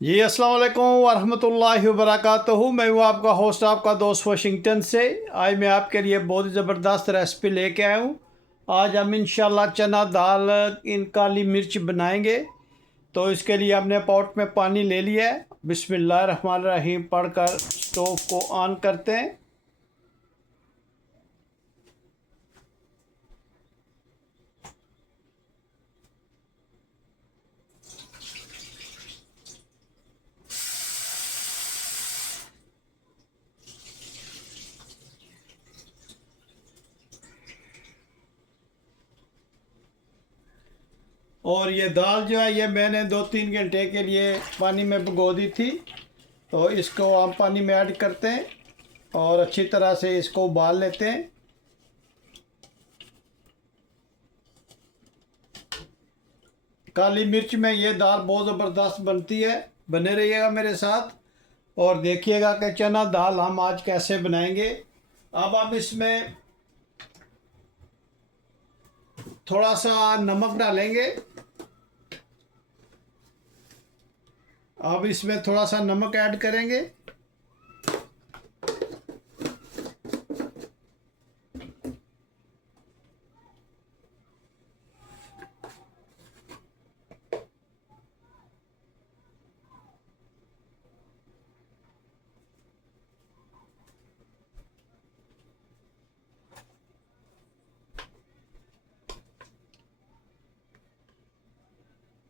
जी अस्सलाम वालेकुम वरहमतुल्लाहि वबरकातुहू। मैं हूँ आपका होस्ट, आपका दोस्त वाशिंगटन से। आज मैं आपके लिए बहुत ही ज़बरदस्त रेसिपी लेके आया हूँ। आज हम इंशाल्लाह चना दाल इन काली मिर्च बनाएंगे। तो इसके लिए हमने पॉट में पानी ले लिया है। बिस्मिल्लाहिर्रहमानिर्रहीम पढ़कर स्टोव को ऑन करते हैं। और ये दाल जो है ये मैंने 2-3 घंटे के लिए पानी में भिगो दी थी। तो इसको हम पानी में ऐड करते हैं और अच्छी तरह से इसको उबाल लेते हैं। काली मिर्च में ये दाल बहुत ज़बरदस्त बनती है। बने रहिएगा मेरे साथ और देखिएगा कि चना दाल हम आज कैसे बनाएंगे। अब हम इसमें थोड़ा सा नमक डालेंगे। अब इसमें थोड़ा सा नमक ऐड करेंगे।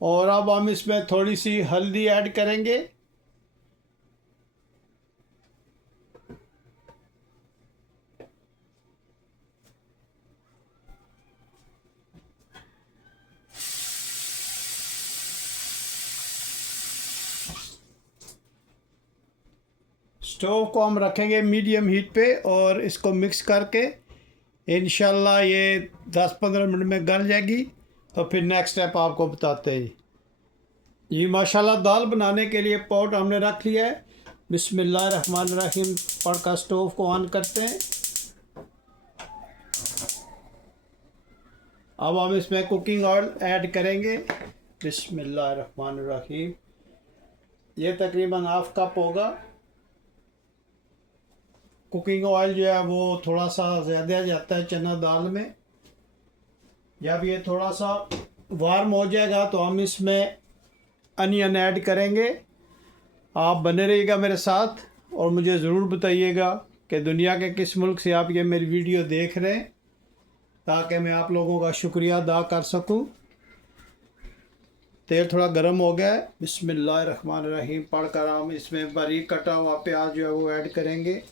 और अब हम इसमें थोड़ी सी हल्दी ऐड करेंगे। स्टोव को हम रखेंगे मीडियम हीट पे और इसको मिक्स करके इंशाल्लाह ये 10-15 मिनट में गल जाएगी। तो फिर नेक्स्ट स्टेप आपको बताते हैं। जी माशाल्लाह दाल बनाने के लिए पॉट हमने रख लिया है। बिस्मिल्लाहिर्रहमानिर्रहीम पढ़कर स्टोव को ऑन करते हैं। अब हम इसमें कुकिंग ऑयल ऐड करेंगे। बिस्मिल्लाहिर्रहमानिर्रहीम ये तकरीबन हाफ कप होगा। कुकिंग ऑयल जो है वो थोड़ा सा ज़्यादा जाता है चना दाल में। जब ये थोड़ा सा वार्म हो जाएगा तो हम इसमें अनियन ऐड करेंगे। आप बने रहिएगा मेरे साथ और मुझे ज़रूर बताइएगा कि दुनिया के किस मुल्क से आप ये मेरी वीडियो देख रहे हैं, ताकि मैं आप लोगों का शुक्रिया अदा कर सकूं। तेल थोड़ा गर्म हो गया है। बिस्मिल्लाहिर्रहमानिर्रहीम पढ़कर हम इसमें बारीक कटा हुआ प्याज जो है वो ऐड करेंगे।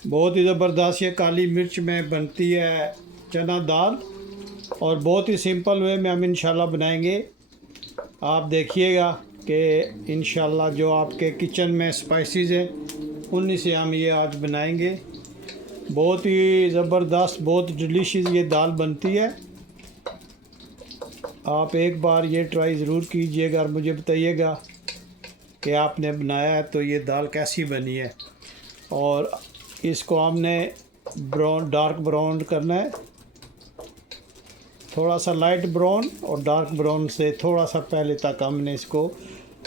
बहुत ही ज़बरदस्त ये काली मिर्च में बनती है चना दाल और बहुत ही सिंपल वे में हम इंशाल्लाह बनाएंगे। आप देखिएगा कि इंशाल्लाह जो आपके किचन में स्पाइसेस हैं उन्हीं से हम ये आज बनाएंगे। बहुत ही ज़बरदस्त, बहुत डिलीशियस ये दाल बनती है। आप एक बार ये ट्राई ज़रूर कीजिएगा और मुझे बताइएगा कि आपने बनाया है तो ये दाल कैसी बनी है। और इसको हमने ब्राउन, डार्क ब्राउन करना है। थोड़ा सा लाइट ब्राउन और डार्क ब्राउन से थोड़ा सा पहले तक हमने इसको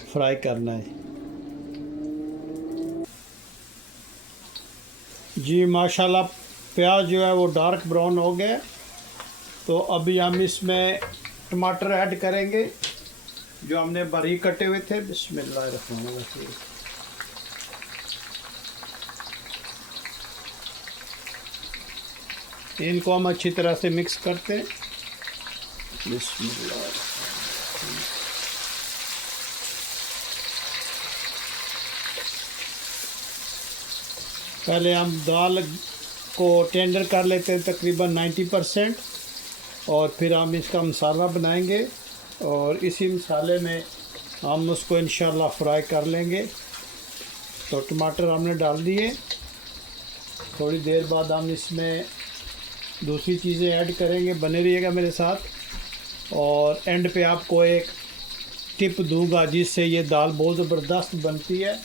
फ्राई करना है। जी माशाल्लाह प्याज जो है वो डार्क ब्राउन हो गया। तो अभी हम इसमें टमाटर ऐड करेंगे जो हमने बारीक कटे हुए थे। बिस्मिल्लाहिर्रहमानिर्रहीम इनको हम अच्छी तरह से मिक्स करते हैं। बिस्मिल्लाह। पहले हम दाल को टेंडर कर लेते हैं तकरीबन 90% और फिर हम इसका मसाला बनाएंगे और इसी मसाले में हम उसको इंशाल्लाह फ्राई कर लेंगे। तो टमाटर हमने डाल दिए। थोड़ी देर बाद हम इसमें दूसरी चीज़ें ऐड करेंगे। बने रहिएगा मेरे साथ। और एंड पे आपको एक टिप दूंगा जिससे ये दाल बहुत ज़बरदस्त बनती है।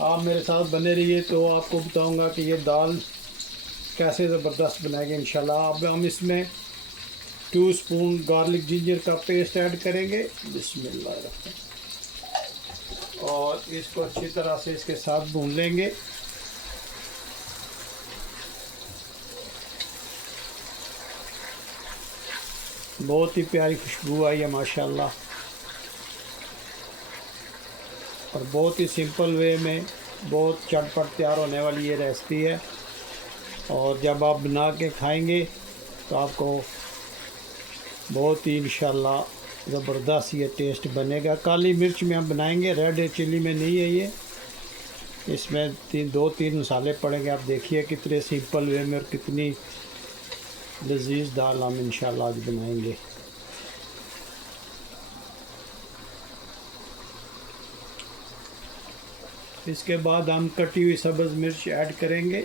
आप मेरे साथ बने रहिए तो आपको बताऊंगा कि ये दाल कैसे ज़बरदस्त बनाएंगे इंशाल्लाह। अब हम इसमें 2 स्पून गार्लिक जिंजर का पेस्ट ऐड करेंगे। बिस्मिल्लाह। और इसको अच्छी तरह से इसके साथ भून लेंगे। बहुत ही प्यारी खुशबू आई है माशाल्लाह, और बहुत ही सिंपल वे में बहुत चटपट तैयार होने वाली ये रेसिपी है। और जब आप बना के खाएंगे तो आपको बहुत ही इंशाल्लाह ज़बरदस्त ये टेस्ट बनेगा। काली मिर्च में हम बनाएंगे, रेड चिली में नहीं है ये। इसमें 2-3 मसाले पड़ेंगे। आप देखिए कितने सिंपल वे में और कितनी लजीज दाल हम इंशाल्लाह आज बनाएंगे। इसके बाद हम कटी हुई सब्ज़ मिर्च ऐड करेंगे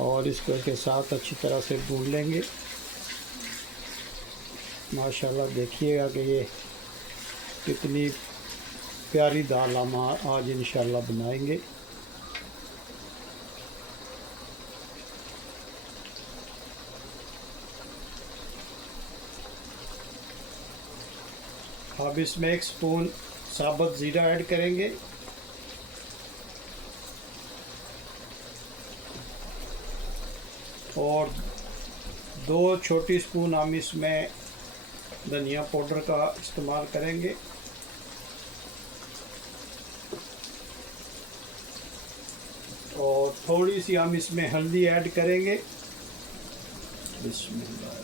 और इसको के साथ अच्छी तरह से भून लेंगे। माशाल्लाह देखिएगा कि ये कितनी प्यारी दाल हम आज इंशाल्लाह बनाएंगे। अब इसमें 1 स्पून साबुत ज़ीरा ऐड करेंगे और 2 छोटी स्पून हम इसमें धनिया पाउडर का इस्तेमाल करेंगे। और थोड़ी सी हम इसमें हल्दी ऐड करेंगे। बिस्मिल्लाह।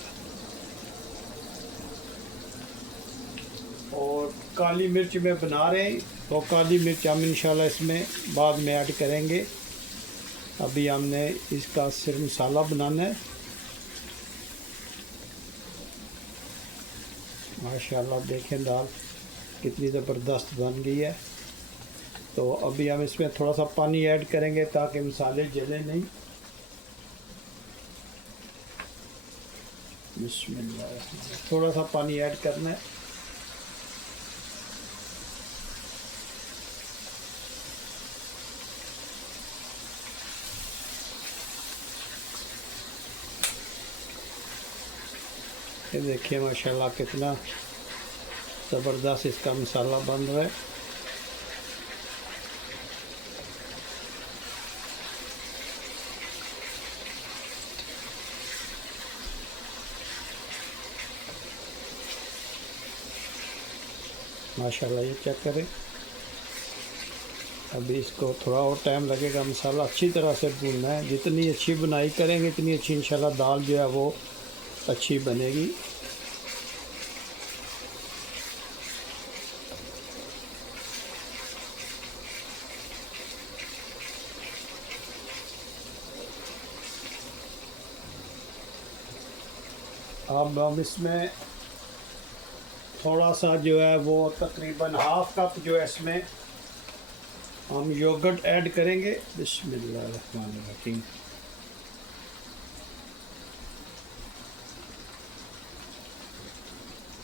और काली मिर्च में बना रहे हैं तो काली मिर्च हम इंशाल्लाह इसमें बाद में ऐड करेंगे। अभी हमने इसका सिर्फ मसाला बनाना है। माशाल्लाह देखें दाल कितनी ज़बरदस्त बन गई है। तो अभी हम इसमें थोड़ा सा पानी ऐड करेंगे ताकि मसाले जले नहीं। बिस्मिल्लाह। थोड़ा सा पानी ऐड करना है। ये देखिए माशाल्लाह कितना ज़बरदस्त इसका मसाला बन रहा है। माशाल्लाह ये चेक करें। अभी इसको थोड़ा और टाइम लगेगा, मसाला अच्छी तरह से भूनना है। जितनी अच्छी बुनाई करेंगे इतनी अच्छी इंशाल्लाह दाल जो है वो अच्छी बनेगी। अब हम इसमें थोड़ा सा जो है वो तकरीबन ½ कप जो है इसमें हम योगर्ट ऐड करेंगे। बिस्मिल्लाहिर्रहमानिर्रहीम।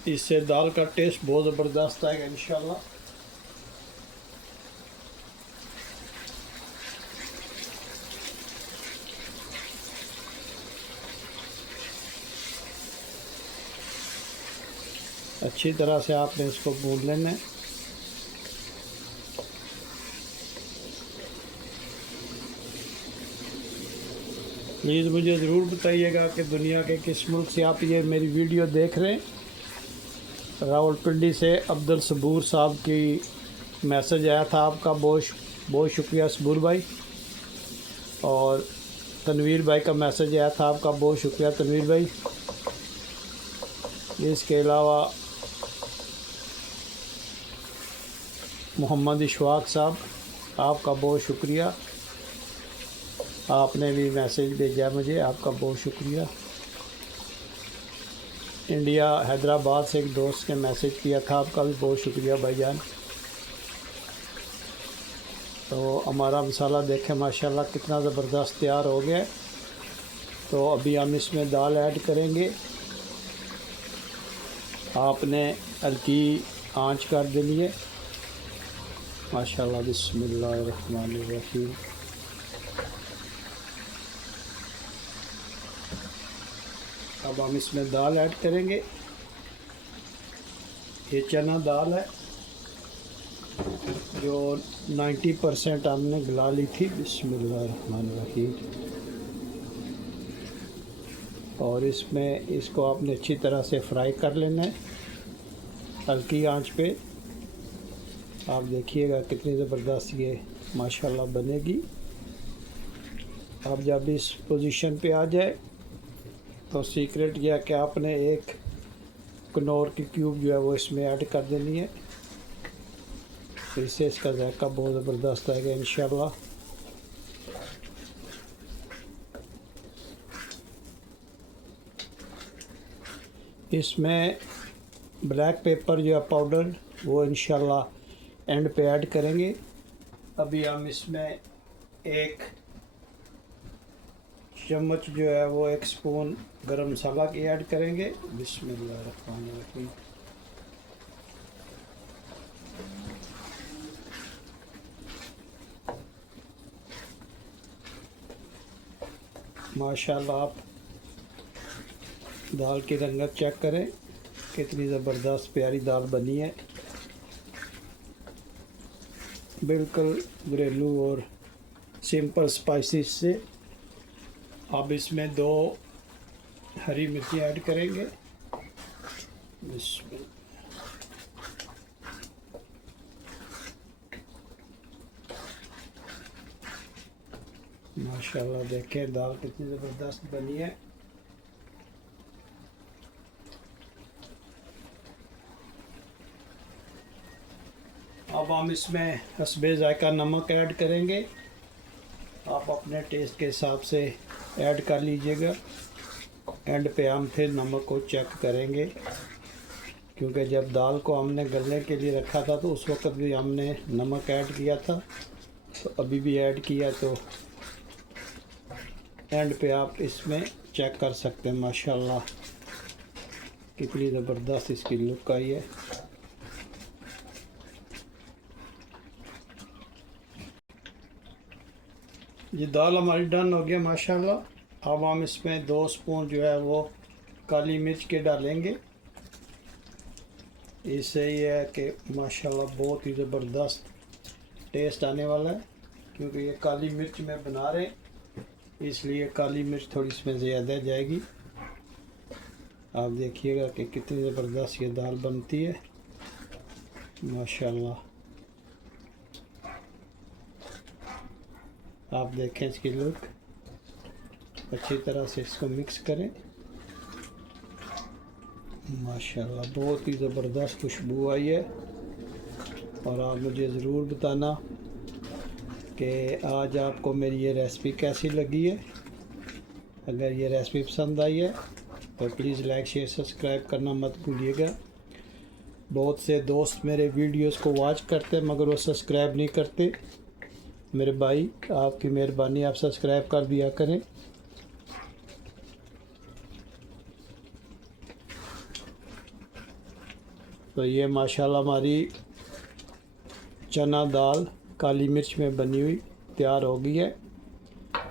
इससे दाल का टेस्ट बहुत ज़बरदस्त आएगा इंशाल्लाह। अच्छी तरह से आपने इसको भून लेना है। प्लीज़ मुझे ज़रूर बताइएगा कि दुनिया के किस मुल्क से आप ये मेरी वीडियो देख रहे हैं। रावलपिंडी से अब्दुल सबूर साहब की मैसेज आया था आपका, बहुत शुक्रिया सबूर भाई। और तनवीर भाई का मैसेज आया था आपका, बहुत शुक्रिया तनवीर भाई। इसके अलावा मोहम्मद इशफाक साहब, आपका बहुत शुक्रिया, आपने भी मैसेज भेजा मुझे, आपका बहुत शुक्रिया। इंडिया हैदराबाद से एक दोस्त ने मैसेज किया था, आपका भी बहुत शुक्रिया भाईजान। तो हमारा मसाला देखें माशाल्लाह कितना ज़बरदस्त तैयार हो गया है। तो अभी हम इसमें दाल ऐड करेंगे आपने हल्की आंच कर देनी है। माशाल्लाह, बिस्मिल्लाहिर्रहमानिर्रहीम। अब हम इसमें दाल ऐड करेंगे। ये चना दाल है जो 90% हमने गला ली थी। बिस्मिल्लाहिर्रहमानिर्रहीम। और इसमें इसको आपने अच्छी तरह से फ्राई कर लेना है हल्की आंच पे। आप देखिएगा कितनी ज़बरदस्त ये माशाल्लाह बनेगी। अब जब इस पोजीशन पे आ जाए तो सीक्रेट यह कि आपने एक कनौर की क्यूब जो है वो इसमें ऐड कर देनी है। इससे इसका जायका बहुत ज़बरदस्त आएगा इंशाल्लाह। इसमें ब्लैक पेपर जो है पाउडर वो इंशाल्लाह एंड पे ऐड करेंगे। अभी हम इसमें एक चम्मच जो है वो 1 स्पून गरम मसाला की ऐड करेंगे। बिस्मिल्लाहिर्रहमानिर्रहीम। माशाल्लाह, आप दाल की रंगत चेक करें, कितनी ज़बरदस्त प्यारी दाल बनी है। बिल्कुल घरेलू और सिंपल स्पाइसेस से। अब इसमें 2 हरी मिर्ची ऐड करेंगे। माशाल्लाह, देखें दाल कितनी ज़बरदस्त बनी है। अब हम इसमें हस्बे ज़ायका नमक ऐड करेंगे। आप अपने टेस्ट के हिसाब से ऐड कर लीजिएगा। एंड पे हम फिर नमक को चेक करेंगे, क्योंकि जब दाल को हमने गलने के लिए रखा था तो उस वक्त भी हमने नमक ऐड किया था, तो अभी भी ऐड किया, तो एंड पे आप इसमें चेक कर सकते हैं। माशाल्लाह, कितनी ज़बरदस्त इसकी लुक आई है। ये दाल हमारी डन हो गया माशाल्लाह। अब हम इसमें 2 स्पून जो है वो काली मिर्च के डालेंगे। इससे ये है कि माशाल्लाह बहुत ही ज़बरदस्त टेस्ट आने वाला है, क्योंकि ये काली मिर्च में बना रहे, इसलिए काली मिर्च थोड़ी इसमें ज़्यादा जाएगी। आप देखिएगा कि कितनी ज़बरदस्त ये दाल बनती है माशाल्लाह। आप देखें इसकी लुक, अच्छी तरह से इसको मिक्स करें। माशाल्लाह, बहुत ही ज़बरदस्त खुशबू आई है। और आप मुझे ज़रूर बताना कि आज आपको मेरी ये रेसिपी कैसी लगी है। अगर ये रेसिपी पसंद आई है तो प्लीज़ लाइक शेयर सब्सक्राइब करना मत भूलिएगा। बहुत से दोस्त मेरे वीडियोस को वॉच करते मगर वो सब्सक्राइब नहीं करते। मेरे भाई, आपकी मेहरबानी, आप सब्सक्राइब कर दिया करें। तो ये माशाल्लाह हमारी चना दाल काली मिर्च में बनी हुई तैयार हो गई है।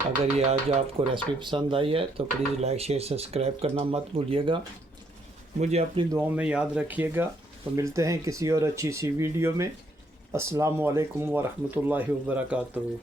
अगर ये आज आपको रेसिपी पसंद आई है तो प्लीज़ लाइक शेयर सब्सक्राइब करना मत भूलिएगा। मुझे अपनी दुआओं में याद रखिएगा। तो मिलते हैं किसी और अच्छी सी वीडियो में। अस्सलामु अलैकुम व रहमतुल्लाहि व बरकातुहू।